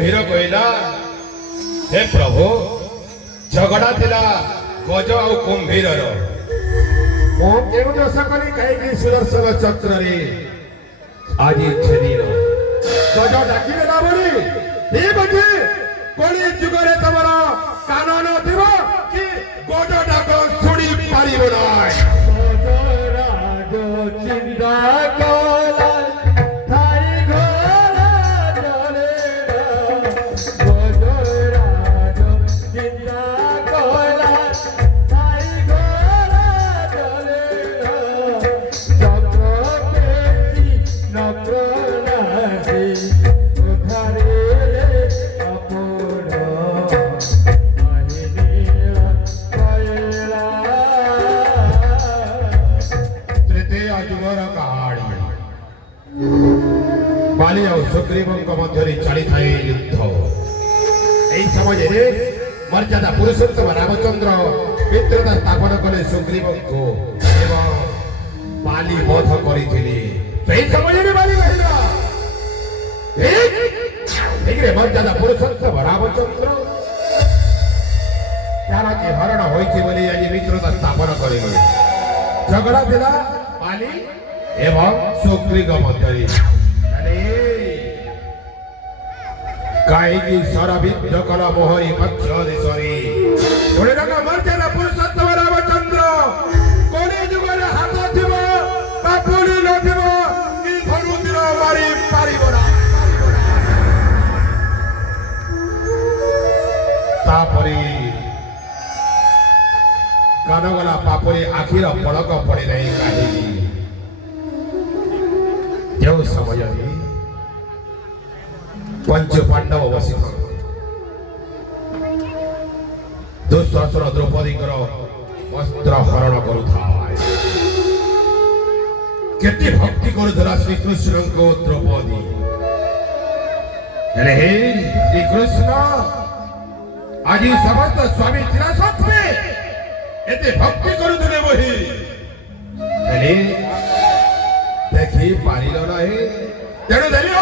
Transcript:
कुंभीर कहला हे प्रभु झगड़ा थिला गज और कुंभीर मो केउ दोष कली कहीं सुदर्शन चक्र रे आज छेदीर गज डाकिले ना बोली ठीक अछि कोली जुगरे तमरा कान नथिबो कि गज डाक सुनी पारिबो नाही चिंता कोला थारी घोड़ा चले गोजराज चिंता कोला थारी घोड़ा चले चक्रकेसी नक्रनासी उठारे अपोड़ा महिनीला कोयला अजुगर कहानी बाली और सुग्रीव मध्य चली था युद्ध यही समय मर्यादा पुरुषोत्तम रामचंद्र मित्रता स्थापन कले सुग्रीव को बाली बध कर समय बाली मर्यादा पुरुषोत्तम रामचंद्र यार कि हरण होती आज मित्रता स्थापन कर झगड़ा थिला बाली एवं सुग्रीव मध्य कहीं सरविद्ध कल मोहरी पक्ष देशरी मर्यादा पुरुषोत्तम रामचंद्र कोनी जुगरे हाथ थिब बा पुली नथिब कि धनुतिर मारी पारिब ना तापरी कानगला पापरे आखिर पड़क पड़े नहीं कहीं जो समय पंच पांडव बसी दुस्सहस्र द्रौपदी वस्त्र हरण केते भक्ति करुला श्रीकृष्ण को द्रौपदी हे श्रीकृष्ण आज समस्त स्वामी थिला सत्वे एते भक्ति करुले वही देखी पारिल नहीं तेणु देली